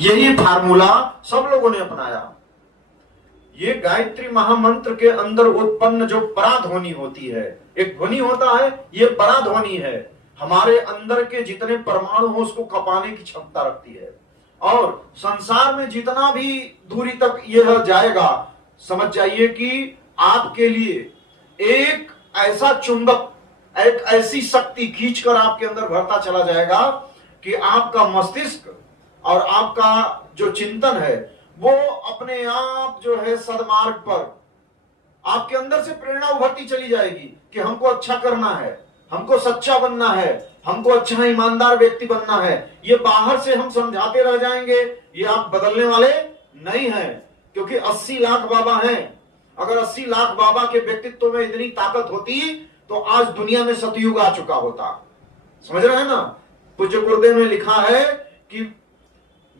यही फार्मूला सब लोगों ने अपनाया। ये गायत्री महामंत्र के अंदर उत्पन्न जो पराध्वनि होती है, एक ध्वनि होता है, ये पराध्वनि है, हमारे अंदर के जितने परमाणु हो उसको कपाने की क्षमता रखती है। और संसार में जितना भी दूरी तक यह जाएगा, समझ जाइए कि आपके लिए एक ऐसा चुंबक, एक ऐसी शक्ति खींचकर आपके अंदर भरता चला जाएगा कि आपका मस्तिष्क और आपका जो चिंतन है वो अपने आप जो है सदमार्ग पर, आपके अंदर से प्रेरणा उभरती चली जाएगी कि हमको अच्छा करना है, हमको सच्चा बनना है, हमको अच्छा ईमानदार व्यक्ति बनना है। ये बाहर से हम समझाते रह जाएंगे, ये आप बदलने वाले नहीं हैं, क्योंकि 80 लाख बाबा हैं। अगर 80 लाख बाबा के व्यक्तित्व में इतनी ताकत होती तो आज दुनिया में सतयुग आ चुका होता। समझ रहे हैं ना? पूज्य गुरुदेव ने लिखा है कि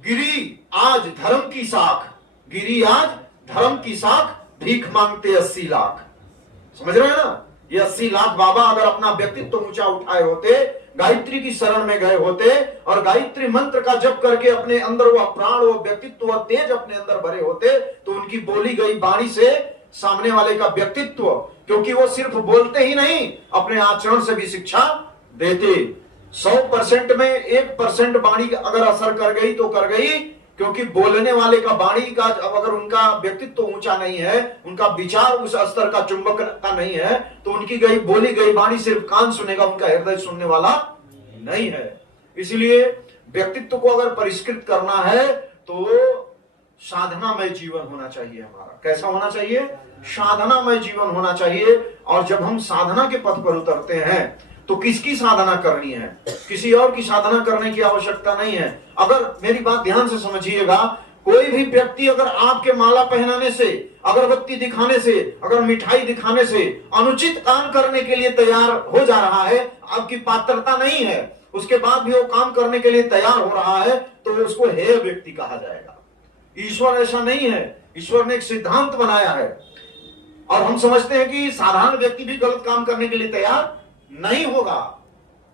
गिरी आज धर्म की साख, गिरी आज धर्म की साख, भीख मांगते 80 लाख। समझ रहे हैं ना? ये 80 लाख बाबा अगर अपना व्यक्तित्व ऊंचा उठाए होते, गायत्री की शरण में गए होते और गायत्री मंत्र का जप करके अपने अंदर वह प्राण, वह व्यक्तित्व, वह तेज अपने अंदर भरे होते, तो उनकी बोली गई वाणी से सामने वाले का व्यक्तित्व, क्योंकि वो सिर्फ बोलते ही नहीं, अपने आचरण से भी शिक्षा देते। 100% में 1% वाणी अगर असर कर गई तो कर गई, क्योंकि बोलने वाले का वाणी का अगर उनका व्यक्तित्व ऊंचा नहीं है, उनका विचार उस स्तर का, चुंबक का नहीं है, तो उनकी गई बोली गई वाणी सिर्फ कान सुनेगा, उनका हृदय सुनने वाला नहीं है। इसलिए व्यक्तित्व को अगर परिष्कृत करना है तो साधनामय जीवन होना चाहिए हमारा। कैसा होना चाहिए? साधनामय जीवन होना चाहिए। और जब हम साधना के पथ पर उतरते हैं तो किसकी साधना करनी है? किसी और की साधना करने की आवश्यकता नहीं है। अगर मेरी बात ध्यान से समझिएगा, कोई भी व्यक्ति अगर आपके माला पहनाने से, अगरबत्ती दिखाने से, अगर मिठाई दिखाने से अनुचित काम करने के लिए तैयार हो जा रहा है, आपकी पात्रता नहीं है, उसके बाद भी वो काम करने के लिए तैयार हो रहा है, तो उसको हेय व्यक्ति कहा जाएगा। ईश्वर ऐसा नहीं है। ईश्वर ने एक सिद्धांत बनाया है और हम समझते हैं कि साधारण व्यक्ति भी गलत काम करने के लिए तैयार नहीं होगा,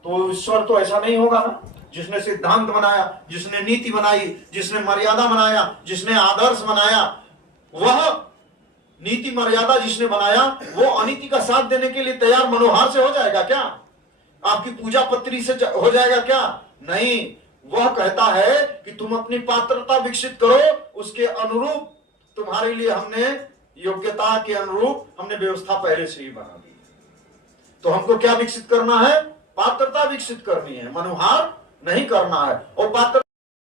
तो ईश्वर तो ऐसा नहीं होगा ना। जिसने सिद्धांत बनाया, जिसने नीति बनाई, जिसने मर्यादा बनाया, जिसने आदर्श बनाया, वह नीति मर्यादा जिसने बनाया वो अनीति का साथ देने के लिए तैयार मनोहार से हो जाएगा क्या? आपकी पूजा पत्री से हो जाएगा क्या? नहीं। वह कहता है कि तुम अपनी पात्रता विकसित करो, उसके अनुरूप तुम्हारे लिए हमने योग्यता के अनुरूप हमने व्यवस्था पहले से ही बना दी। तो हमको क्या विकसित करना है? पात्रता विकसित करनी है, मनोहार नहीं करना है। और पात्र